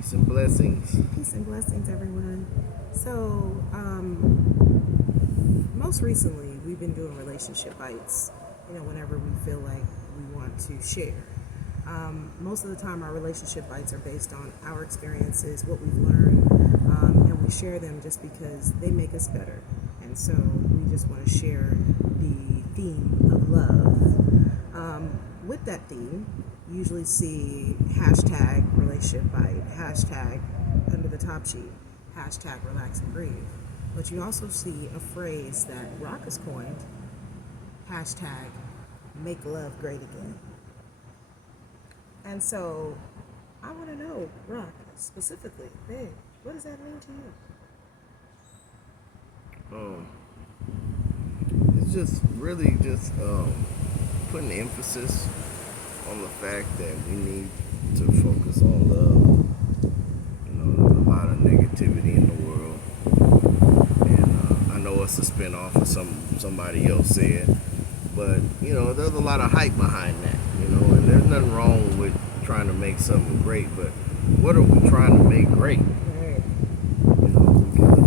Peace and blessings. Peace and blessings, everyone. So, most recently, we've been doing relationship bites, whenever we feel like we want to share. Most of the time, our relationship bites are based on our experiences, what we've learned, and we share them just because they make us better. And so, we just want to share the theme of love. With that theme, you usually see hashtag relationship bite, hashtag under the top sheet, hashtag relax and breathe. But you also see a phrase that Rock has coined, hashtag make love great again. And so I want to know, Rock, specifically, hey, what does that mean to you? It's just really just putting emphasis on the fact that we need to focus on love. There's a lot of negativity in the world, and I know it's a spinoff of somebody else said, but there's a lot of hype behind that. And there's nothing wrong with trying to make something great, but what are we trying to make great? Right. Because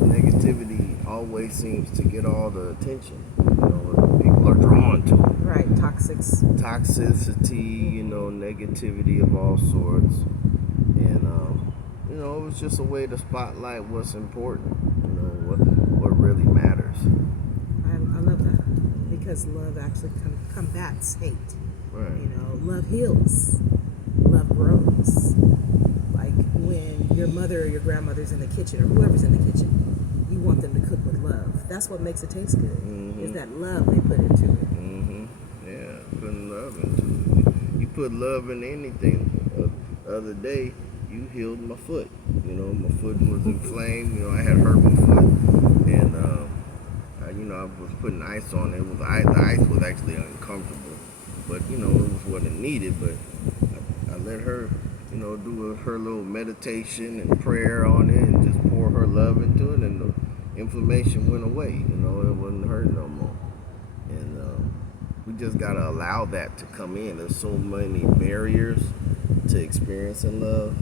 negativity always seems to get all the attention. People are drawn to it. Right, Toxicity, negativity of all sorts. And, it was just a way to spotlight what's important, what really matters. I love that because love actually combats hate. Right. Love heals, love grows. Like when your mother or your grandmother's in the kitchen or whoever's in the kitchen, you want them to cook with love. That's what makes it taste good. Mm-hmm. Is that love they put into it. Mm-hmm. Yeah, putting love into it. You put love in anything. The other day, you healed my foot. My foot was inflamed. I had hurt my foot, and I was putting ice on it. The ice was actually uncomfortable, but it was what it needed. But I let her, do her little meditation and prayer on it, and just pour her love into it, and the inflammation went away. It wasn't hurting no more, and we just gotta allow that to come in. There's so many barriers to experiencing love.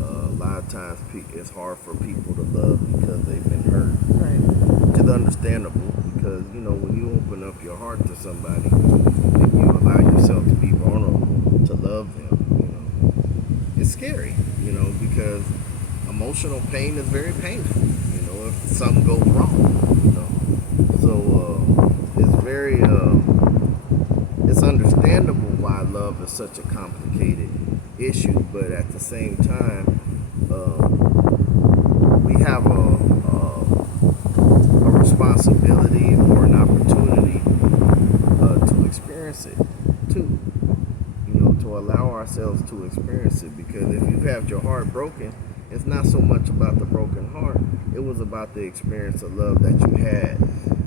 A lot of times it's hard for people to love because they've been hurt. Right. Which is understandable because, when you open up your heart to somebody and you allow yourself to be vulnerable to love them, it's scary, because emotional pain is very painful, if something goes wrong, So it's very, it's understandable why love is such a complicated issue, but at the same time, we have a responsibility or an opportunity to experience it too. To allow ourselves to experience it, because if you've had your heart broken, it's not so much about the broken heart. It was about the experience of love that you had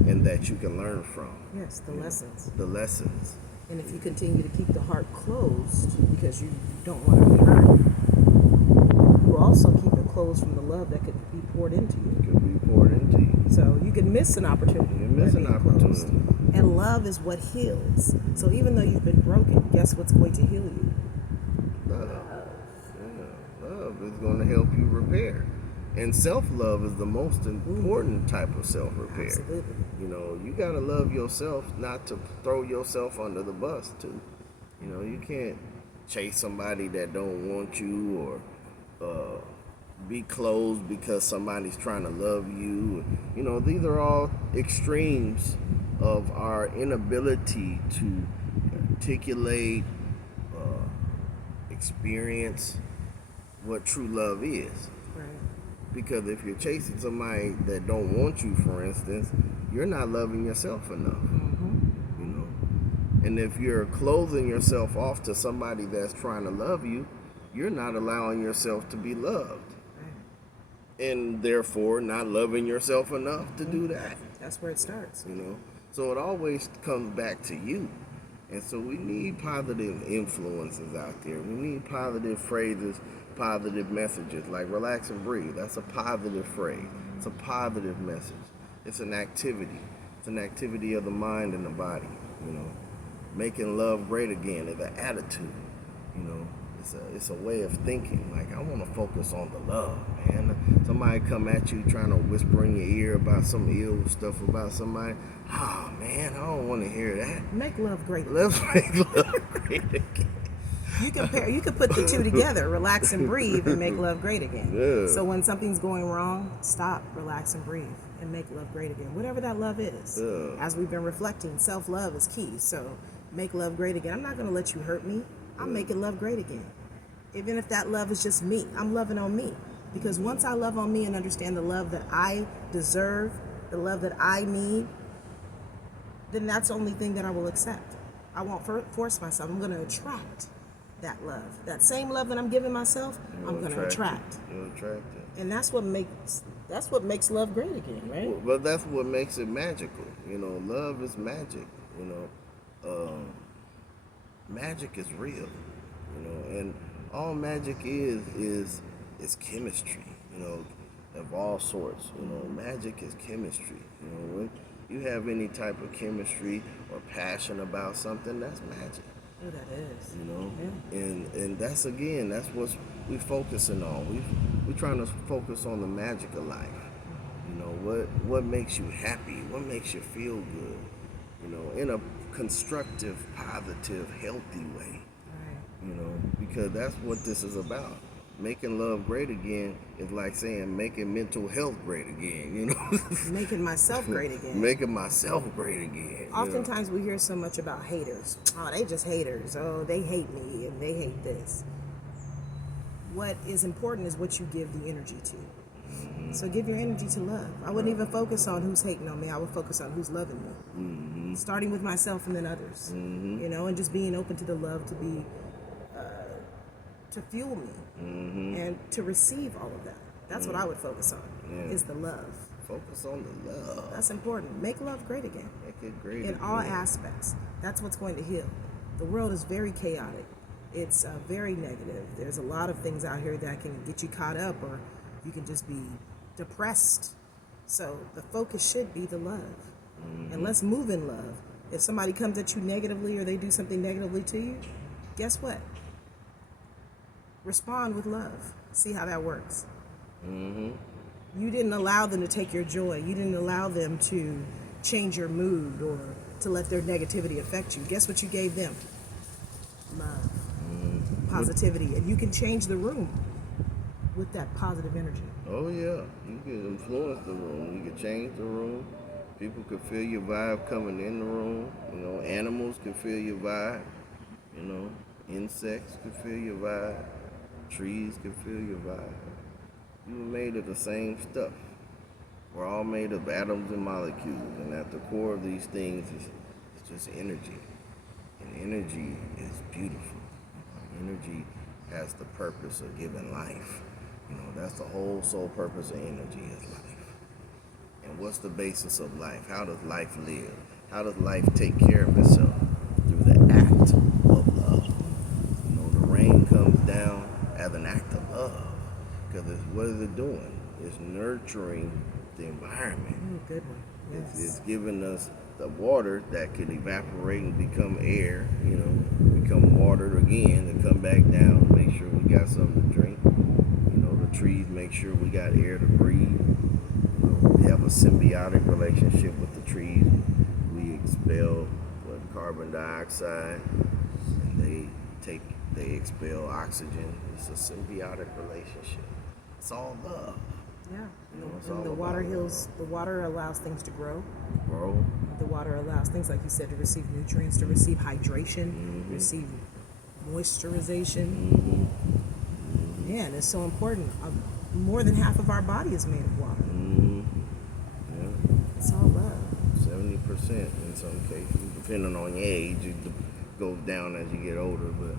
and that you can learn from. Yes, the lessons. The lessons. And if you continue to keep the heart closed because you don't want to be hurt, you also keep it closed from the love that could be poured into you. It could be poured into you. So you can miss an opportunity. You can miss an opportunity. And love is what heals. So even though you've been broken, guess what's going to heal you? Love. Yeah. Love is going to help you repair. And self-love is the most important type of self-repair. Absolutely. You got to love yourself, not to throw yourself under the bus, too. You can't chase somebody that don't want you or be closed because somebody's trying to love you. These are all extremes of our inability to articulate, experience what true love is. Right. Because if you're chasing somebody that don't want you, for instance, you're not loving yourself enough. Mm-hmm. And if you're closing yourself off to somebody that's trying to love you, you're not allowing yourself to be loved. Right. And therefore not loving yourself enough to do that. That's where it starts. So it always comes back to you. And so we need positive influences out there. We need positive phrases, positive messages, like relax and breathe. That's a positive phrase. It's a positive message. It's an activity. It's an activity of the mind and the body. Making love great again is an attitude. it's a way of thinking. Like, I want to focus on the love, man. Somebody come at you trying to whisper in your ear about some ill stuff about somebody. Oh man, I don't want to hear that. Make love great. Let's make love great again. You could put the two together, relax and breathe, and make love great again. Yeah. So when something's going wrong, stop, relax and breathe, and make love great again. Whatever that love is. Yeah. As we've been reflecting, self-love is key. So make love great again. I'm not going to let you hurt me. I'm making love great again. Even if that love is just me, I'm loving on me. Because once I love on me and understand the love that I deserve, the love that I need, then that's the only thing that I will accept. I won't force myself. I'm going to attract that love. That same love that I'm giving myself, I'm going to attract. You'll attract it. And that's what makes love great again, right? Well, that's what makes it magical. Love is magic. Magic is real. And all magic is chemistry. Of all sorts. Magic is chemistry. When you have any type of chemistry or passion about something, that's magic. Oh, that is. Yeah. And that's what we focusing on. We're trying to focus on the magic of life. What makes you happy? What makes you feel good? In a constructive, positive, healthy way. Right. Because that's what this is about. Making love great again is like saying making mental health great again, Making myself great again. Making myself great again. Oftentimes we hear so much about haters. Oh, they just haters. Oh, they hate me and they hate this. What is important is what you give the energy to. Mm-hmm. So give your energy to love. I wouldn't even focus on who's hating on me. I would focus on who's loving me. Mm-hmm. Starting with myself and then others. Mm-hmm. And just being open to the love to be to fuel me and to receive all of that. That's what I would focus on, is the love. Focus on the love. That's important. Make love great again. Make it great in all aspects. That's what's going to heal. The world is very chaotic. It's very negative. There's a lot of things out here that can get you caught up, or you can just be depressed. So the focus should be the love. And let's move in love. If somebody comes at you negatively or they do something negatively to you, guess what? Respond with love. See how that works. You didn't allow them to take your joy. You didn't allow them to change your mood or to let their negativity affect you. Guess what you gave them? Love. Positivity. And you can change the room with that positive energy. Oh yeah. You can influence the room. You can change the room. People can feel your vibe coming in the room. Animals can feel your vibe. Insects can feel your vibe. Trees can feel your vibe. You were made of the same stuff. We're all made of atoms and molecules, and at the core of these things is just energy. And energy is beautiful. Energy has the purpose of giving life. That's the whole sole purpose of energy is life. And what's the basis of life? How does life live? How does life take care of itself? Through the act of love. The rain comes down as an act of love. Because what is it doing? It's nurturing the environment. Good one. Yes. It's giving us the water that could evaporate and become air, become water again and come back down, make sure we got something to drink. The trees make sure we got air to breathe. We have a symbiotic relationship with the trees. We expel carbon dioxide and they expel oxygen. It's a symbiotic relationship. It's all love. Yeah. And the water heals. The water allows things to grow. The water allows things, like you said, to receive nutrients, to receive hydration, receive moisturization. Yeah, and it's so important. More than half of our body is made of water. Yeah. It's all love. 70% in some cases, depending on your age. It goes down as you get older, but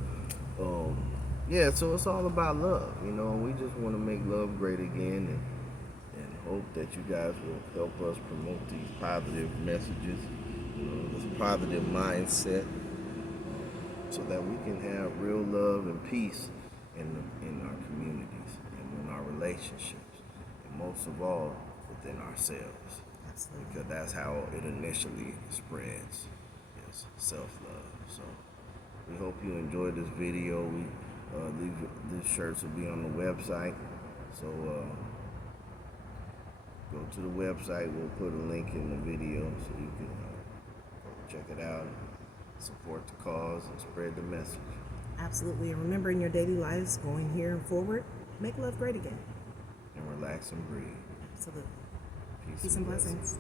yeah. So it's all about love. We just want to make love great again, and hope that you guys will help us promote these positive messages, this positive mindset, so that we can have real love and peace in our communities and in our relationships, and most of all within ourselves. Absolutely. Because that's how it initially spreads, is self-love. So we hope you enjoyed this video. These shirts will be on the website. So go to the website. We'll put a link in the video so you can check it out, support the cause, and spread the message. Absolutely. And remember, in your daily lives, going here and forward, make love great again. And relax and breathe. Absolutely. Peace Peace and blessings.